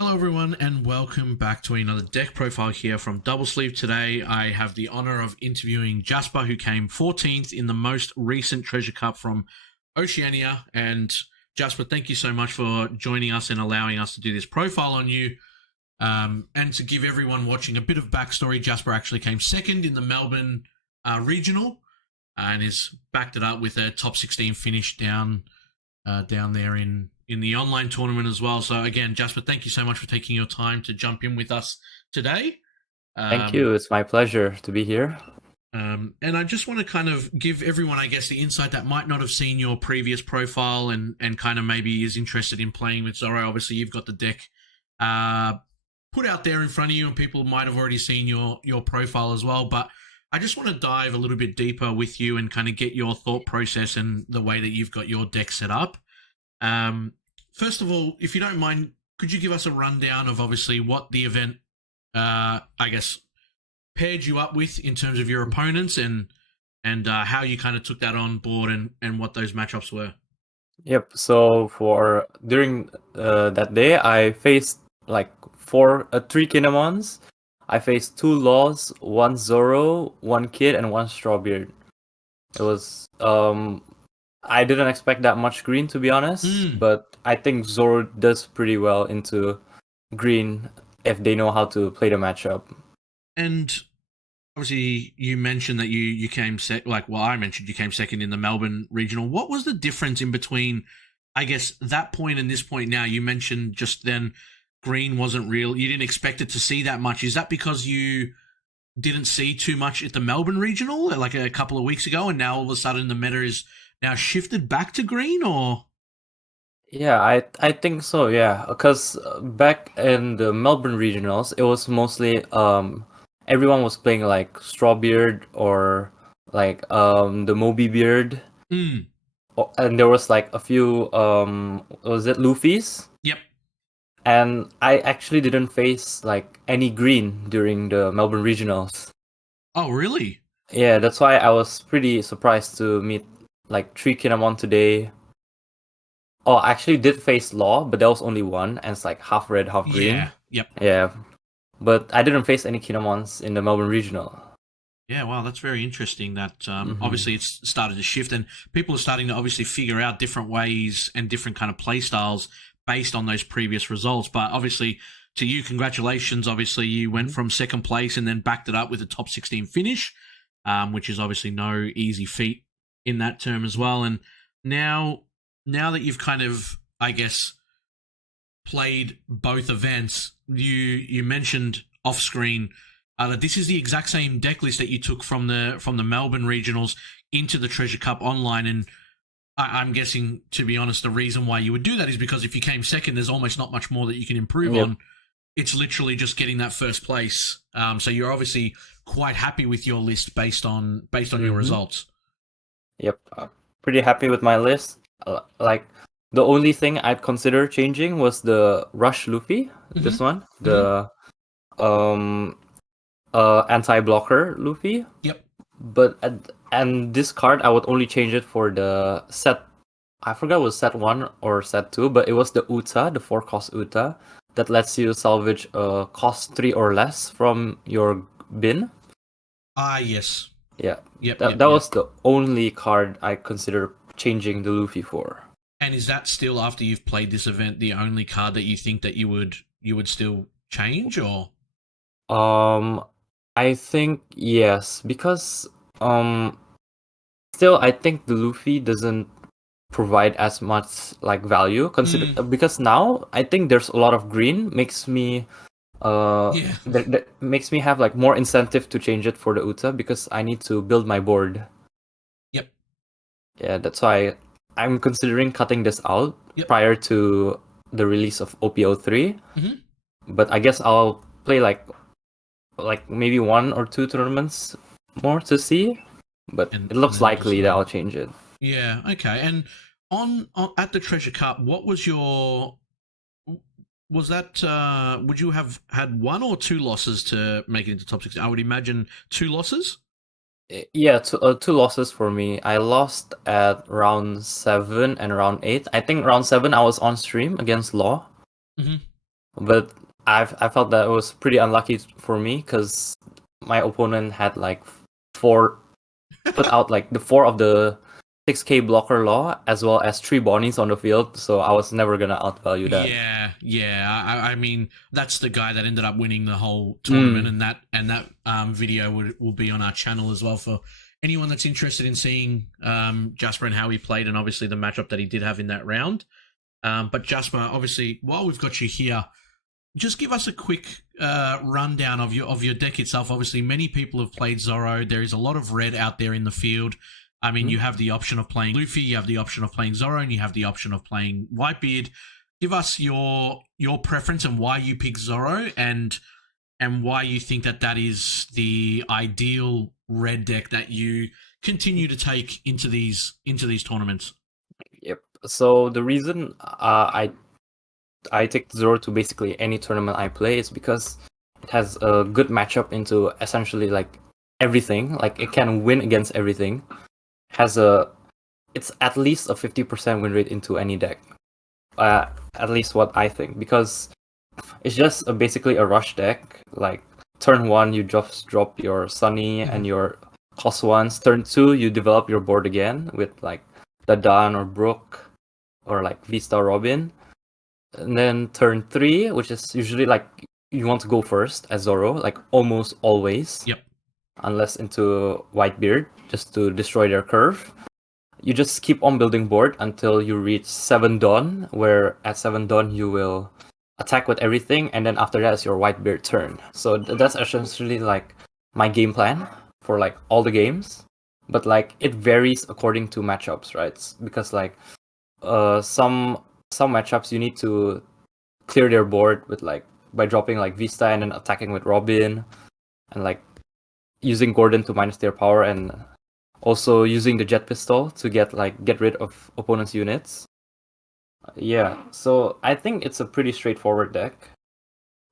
Hello, everyone, and welcome back to another deck profile here from Double Sleeve. Today, I have the honor of interviewing Jasper, who came 14th in the most recent Treasure Cup from Oceania. And Jasper, thank you so much for joining us and allowing us to do this profile on you. And to give everyone watching a bit of backstory, Jasper actually came second in the Melbourne regional and has backed it up with a top 16 finish down there in the online tournament as well. So again, Jasper, thank you so much for taking your time to jump in with us today. Thank you. It's my pleasure to be here. And I just want to kind of give everyone, I guess, the insight that might not have seen your previous profile and kind of maybe is interested in playing with Zoro. Obviously, you've got the deck put out there in front of you, and people might have already seen your profile as well. But I just want to dive a little bit deeper with you and kind of get your thought process and the way that you've got your deck set up. Um, First of all, if you don't mind, could you give us a rundown of obviously what the event, I guess, paired you up with in terms of your opponents and how you kind of took that on board and what those matchups were? Yep. So for during that day, I faced like three Kinemons. I faced two Laws, one Zoro, one Kid, and one Strawbeard. It was I didn't expect that much green, to be honest, but I think Zoro does pretty well into green if they know how to play the matchup. And obviously, you mentioned that you came I mentioned you came second in the Melbourne regional. What was the difference in between, I guess, that point and this point now? You mentioned just then green wasn't real. You didn't expect it to see that much. Is that because you didn't see too much at the Melbourne regional like a couple of weeks ago, and now all of a sudden the meta is now shifted back to green, or? Yeah, I think so. Yeah, because back in the Melbourne regionals, it was mostly everyone was playing like Strawbeard or like the Moby Beard, and there was like a few was it Luffy's? Yep. And I actually didn't face like any green during the Melbourne regionals. Oh, really? Yeah, that's why I was pretty surprised to meet like three Kinemon today. Oh, I actually did face Law, but there was only one, and it's like half red, half green. Yeah. Yep. Yeah, but I didn't face any Kinemons in the Melbourne Regional. Yeah, wow, that's very interesting. That Mm-hmm. obviously it's started to shift, and people are starting to obviously figure out different ways and different kind of play styles based on those previous results. But obviously, to you, congratulations. Obviously, you went from second place and then backed it up with a top 16 finish, which is obviously no easy feat in that term as well. And now, now that you've kind of, I guess, played both events, you mentioned off screen that this is the exact same deck list that you took from the Melbourne regionals into the Treasure Cup online, and I'm guessing, to be honest, the reason why you would do that is because if you came second, there's almost not much more that you can improve Yep. on. It's literally just getting that first place. So you're obviously quite happy with your list based on your Mm-hmm. results. Yep. Pretty happy with my list. Like the only thing I'd consider changing was the Rush Luffy. Mm-hmm. This one, Mm-hmm. the um anti-blocker Luffy. Yep. But and this card, I would only change it for the set. I forgot it was set 1 or set 2, but it was the Uta, the 4-cost Uta, that lets you salvage cost 3 or less from your bin. Ah, yes. Yeah, Yep. that Yep. that Yep. was the only card I consider changing the Luffy for. And is that still, after you've played this event, the only card that you think that you would still change, or? Um, I think yes, because um, still I think the Luffy doesn't provide as much like value consider Mm, because now I think there's a lot of green makes me yeah. that makes me have like more incentive to change it for the Uta because I need to build my board. Yep. Yeah, that's why I'm considering cutting this out Yep. prior to the release of OPO3. Mm-hmm. But I guess I'll play like maybe one or two tournaments more to see. But And it and looks then likely that decide. I'll change it. Yeah. Okay. And on at the Treasure Cup, what was your was that? Would you have had one or two losses to make it into top 16? I would imagine two losses. Yeah, two losses for me. I lost at round 7 and round 8. I think round 7 I was on stream against Law. Mm-hmm. But I felt that it was pretty unlucky for me because my opponent had like put out like the 4 of the 6K blocker law as well as 3 bonnies on the field, so I was never gonna outvalue that. Yeah. I mean, that's the guy that ended up winning the whole tournament, and that video will be on our channel as well for anyone that's interested in seeing Jasper and how he played, and obviously the matchup that he did have in that round. But Jasper, obviously, while we've got you here, just give us a quick rundown of your deck itself. Obviously, many people have played Zoro. There is a lot of red out there in the field. I mean, you have the option of playing Luffy, you have the option of playing Zoro, and you have the option of playing Whitebeard. Give us your preference and why you pick Zoro, and why you think that is the ideal red deck that you continue to take into these tournaments. Yep. So the reason I take Zoro to basically any tournament I play is because it has a good matchup into essentially like everything. Like it can win against everything. It's at least a 50% win rate into any deck. At least what I think, because it's just basically a rush deck. Like turn 1, you just drop your Sunny and your cost 1s. Turn 2, you develop your board again with like Dadan or Brook or like Vista Robin. And then turn 3, which is usually like you want to go first as Zoro, like almost always. Yep. Unless into Whitebeard, just to destroy their curve. You just keep on building board until you reach 7 Dawn, where at 7 Dawn you will attack with everything, and then after that is your Whitebeard turn. So that's essentially like my game plan for like all the games. But like it varies according to matchups, right? Because like some matchups you need to clear their board with like by dropping like Vista and then attacking with Robin, and like using Gordon to minus their power, and also using the jet pistol to get rid of opponent's units. Yeah, so I think it's a pretty straightforward deck.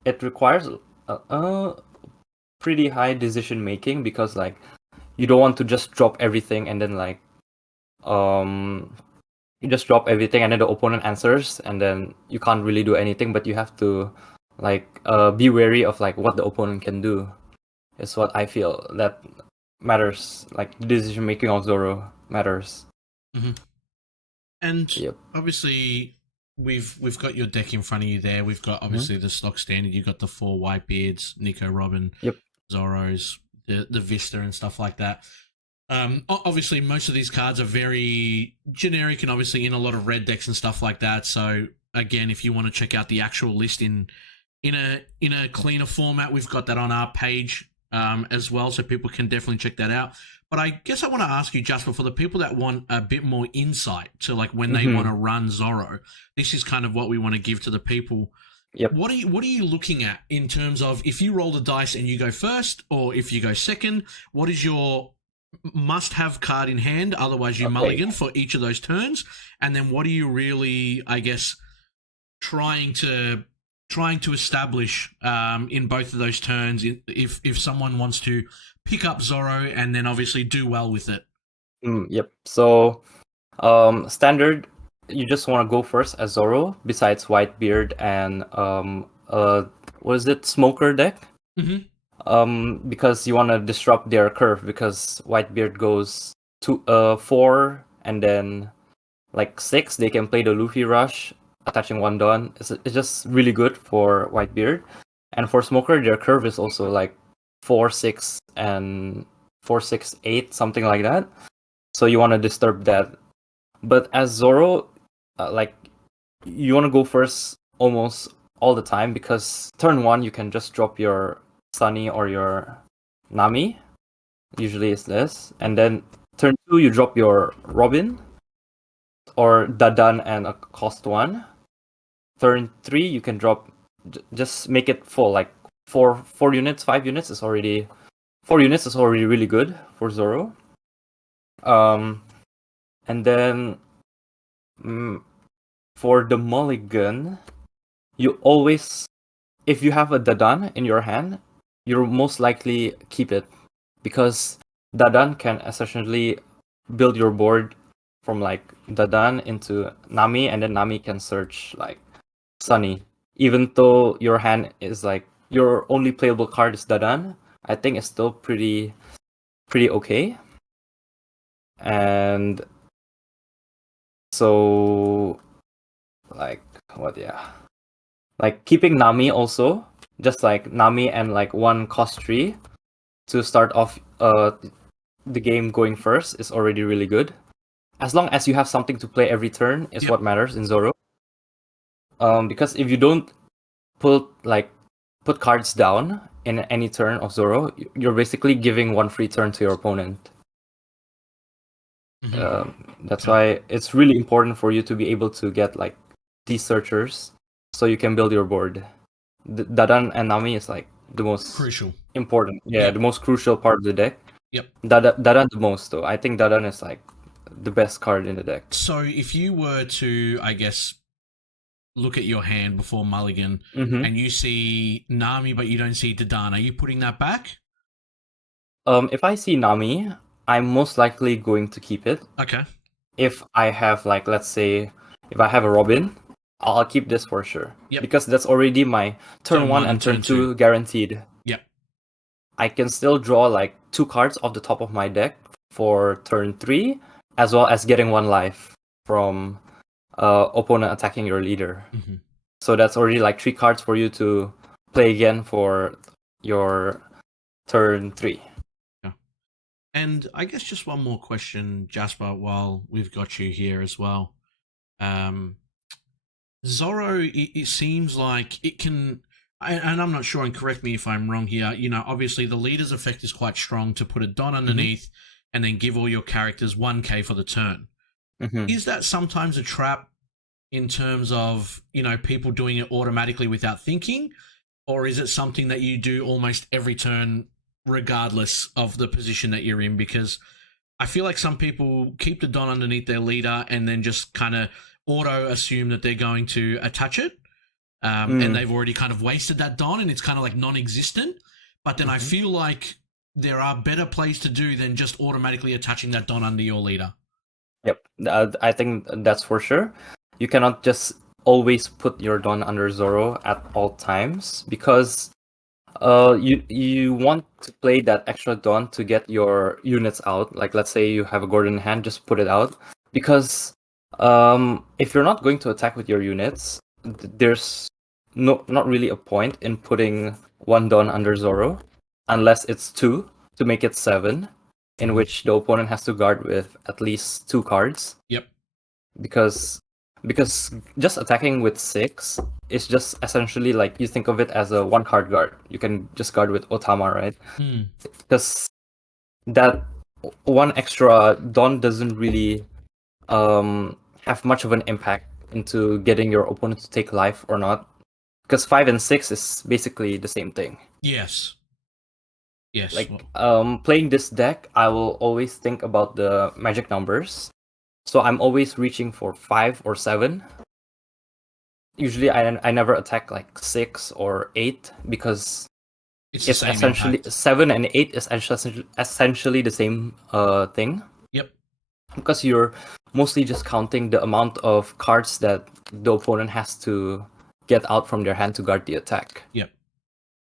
It requires pretty high decision making because like you don't want to just drop everything and then like you just drop everything and then the opponent answers and then you can't really do anything, but you have to like be wary of like what the opponent can do. Is what I feel that matters. Like the decision making of Zoro matters. And obviously, we've got your deck in front of you there. We've got obviously the stock standard. You've got the 4 Whitebeards, Nico, Robin, Zoros, the Vista, and stuff like that. Obviously, most of these cards are very generic and obviously in a lot of red decks and stuff like that. So again, if you want to check out the actual list in a cleaner format, we've got that on our page as well, so people can definitely check that out. But I guess I want to ask you, Jasper, for the people that want a bit more insight to like when they want to run Zoro, this is kind of what we want to give to the people. What are you looking at in terms of if you roll the dice and you go first, or if you go second? What is your must-have card in hand? Otherwise, you mulligan for each of those turns. And then what are you really, I guess, trying to establish in both of those turns if someone wants to pick up Zoro and then obviously do well with it? So standard, you just want to go first as Zoro besides Whitebeard and what is it, Smoker deck? Because you want to disrupt their curve, because Whitebeard goes to 4 and then like 6, they can play the Luffy rush attaching 1 Dawn. It's just really good for Whitebeard. And for Smoker, their curve is also like 4, 6, and 4, 6, 8, something like that. So you want to disturb that. But as Zoro, like you want to go first almost all the time, because turn 1 you can just drop your Sunny or your Nami. Usually it's this. And then turn 2 you drop your Robin or Dadan and a cost 1. Turn 3 you can drop, just make it full, like 4 units, 5 units is already 4 units is already really good for Zoro. And then for the mulligan, you always, if you have a Dadan in your hand, you'll most likely keep it, because Dadan can essentially build your board from like Dadan into Nami, and then Nami can search like Sunny even though your hand is like your only playable card is Dadan, I think it's still pretty okay. And so like what like keeping Nami also, just like Nami and like one cost 3 to start off the game going first is already really good. As long as you have something to play every turn is Yep. what matters in Zoro. Because if you don't put cards down in any turn of Zoro, you're basically giving one free turn to your opponent. That's why it's really important for you to be able to get like these searchers so you can build your board. Dadan and Nami is like the most Crucial. important. Yeah, Yep. the most crucial part of the deck. Yep. Dadan the most though. I think Dadan is like the best card in the deck. So if you were to, I guess, look at your hand before Mulligan and you see Nami but you don't see Dadan, are you putting that back? If I see Nami, I'm most likely going to keep it. Okay. If I have like, let's say, if I have a Robin, I'll keep this for sure. Yep. Because that's already my turn 1 and turn 2 guaranteed. Yep. I can still draw like 2 cards off the top of my deck for turn 3, as well as getting 1 life from opponent attacking your leader. So that's already like 3 cards for you to play again for your turn 3. Yeah. And I guess just one more question, Jasper, while we've got you here as well. Zoro, it seems like it can, and I'm not sure, and correct me if I'm wrong here, you know, obviously the leader's effect is quite strong to put a Don underneath and then give all your characters 1k for the turn. Is that sometimes a trap in terms of, you know, people doing it automatically without thinking? Or is it something that you do almost every turn regardless of the position that you're in? Because I feel like some people keep the Don underneath their leader and then just kind of auto assume that they're going to attach it. And they've already kind of wasted that Don and it's kind of like non-existent. But then I feel like there are better plays to do than just automatically attaching that Don under your leader. Yep, I think that's for sure. You cannot just always put your Don under Zoro at all times because you want to play that extra Don to get your units out. Like let's say you have a Gordon in hand, just put it out. Because if you're not going to attack with your units, there's not really a point in putting 1 Don under Zoro, unless it's 2 to make it 7. In which the opponent has to guard with at least 2 cards. Yep. Because just attacking with 6 is just essentially like you think of it as a 1 card guard. You can just guard with Otama, right? Because that 1 extra Don doesn't really have much of an impact into getting your opponent to take life or not. Because 5 and 6 is basically the same thing. Yes. Yes. Like playing this deck, I will always think about the magic numbers. So I'm always reaching for 5 or 7. Usually I never attack like 6 or 8 because it's essentially impact. 7 and 8 is essentially the same thing. Yep. Because you're mostly just counting the amount of cards that the opponent has to get out from their hand to guard the attack. Yep.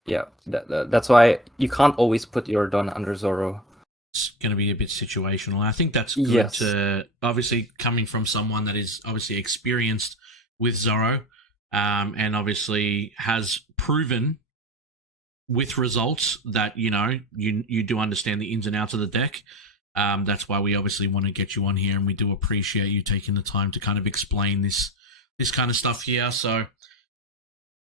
Yeah, that's why you can't always put your Don under Zoro. It's going to be a bit situational. I think that's good to, obviously, coming from someone that is obviously experienced with Zoro and obviously has proven with results that, you know, you do understand the ins and outs of the deck. That's why we obviously want to get you on here, and we do appreciate you taking the time to kind of explain this kind of stuff here. So,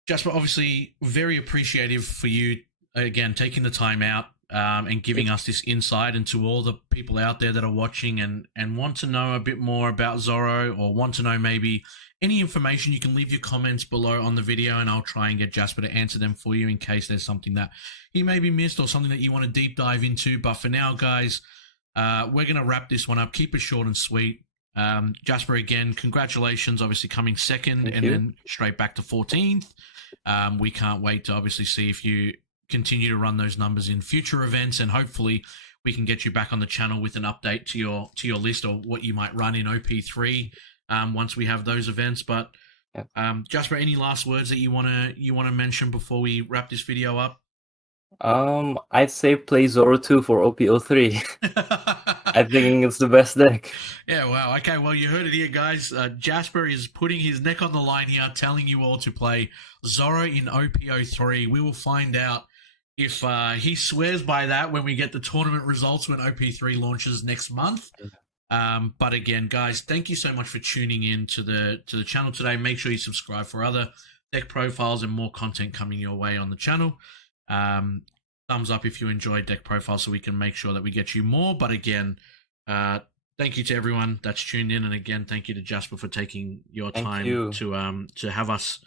Jasper, obviously very appreciative for you, again, taking the time out and giving us this insight, and to all the people out there that are watching and want to know a bit more about Zoro, or want to know maybe any information, you can leave your comments below on the video and I'll try and get Jasper to answer them for you in case there's something that he maybe missed or something that you want to deep dive into. But for now, guys, we're going to wrap this one up. Keep it short and sweet. Jasper, again, congratulations, obviously coming second and then straight back to 14th. We can't wait to obviously see if you continue to run those numbers in future events, and hopefully we can get you back on the channel with an update to your list or what you might run in OP3 once we have those events. But Yep. Jasper, any last words that you wanna mention before we wrap this video up? I'd say play Zoro 2 for OPO3. I think it's the best deck. Yeah, wow. Okay, well, you heard it here, guys. Jasper is putting his neck on the line here, telling you all to play Zoro in OPO3. We will find out if he swears by that when we get the tournament results when OP3 launches next month. But again, guys, thank you so much for tuning in to the channel today. Make sure you subscribe for other deck profiles and more content coming your way on the channel. Thumbs up if you enjoyed deck profiles so we can make sure that we get you more. But again, thank you to everyone that's tuned in, and again, thank you to Jasper for taking your time to have us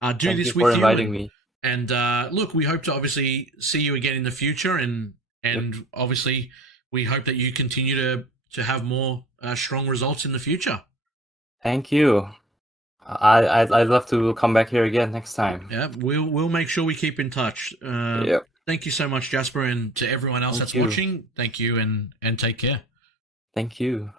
do Thank this you with for you. inviting me. And look, we hope to obviously see you again in the future, and obviously we hope that you continue to have more strong results in the future. Thank you. I'd love to come back here again next time. Yeah, we'll make sure we keep in touch. Yep. Thank you so much, Jasper, and to everyone else that's watching, thank you, and take care. Thank you.